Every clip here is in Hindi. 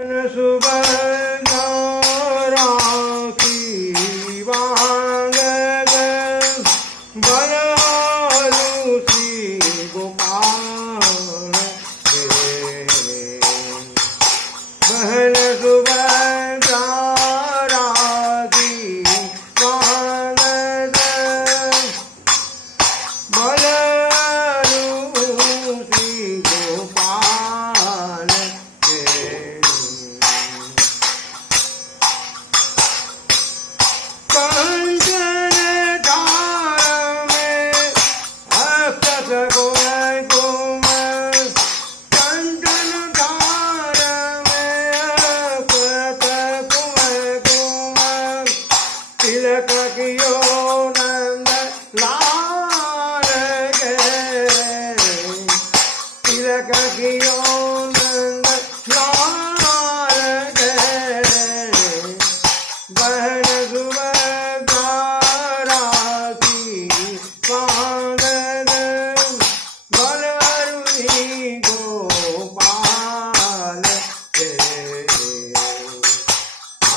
सुबह राखी बांग बलहारू श्री गोपाल के बहन सुभद्रा राखी बांग बलहारू श्री गोपाल कंचन धार में अक्षत कुमकुम कंचन धार में अक्षत कुमकुम तिलक कियो नंद लाल के तिलक कियो नंद लाल के बहन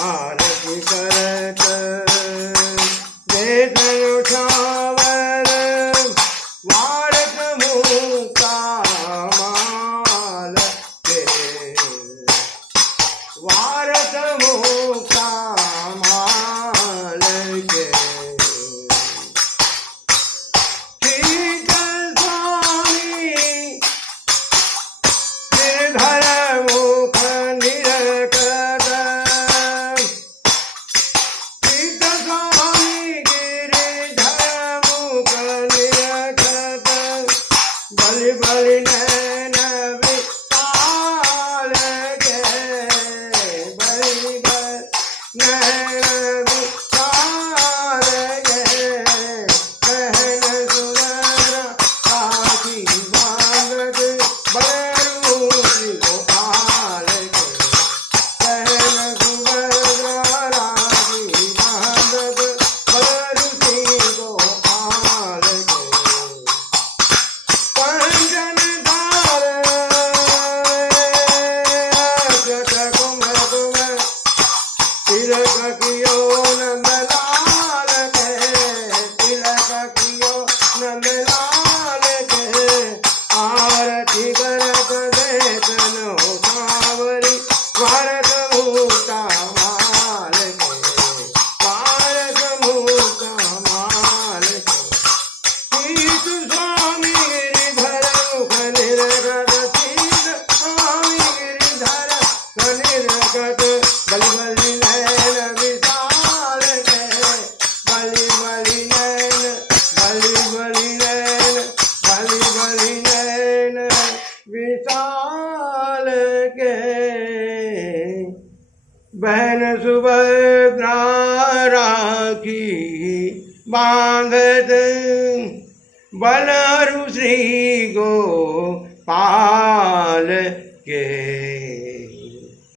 आरती करत वेदन उठावर वारक मुक्ता माल के वारक मुक्ता माल के ठीक स्वामी निर्धर मुख निरकर बलि बलि नैन विशाल के बलि बलि नैन विशाल के बहन सुभद्रा राखी बांगत बलरू श्री गोपाल के बहन सुभद्रा राखी बांगत बलरू श्री गोपाल के कंचन धार अक्षत कुमकुम तिलक कियो नंदलाल के तिलक कियो नंदलाल के आरती करत देखन सावरी भारत मुक्ता माल के भारत मुक्ता माल के शीत स्वामी गिरिधर मुख निरगत शीत स्वामी गिरिधर निरगत बलि बलि नैन विशाल के बलि बलि नैन बलि बलि नैन बलि बलि नैन विशाल के बहन सुभद्रा राखी बांधत बलरू श्री गोपाल के।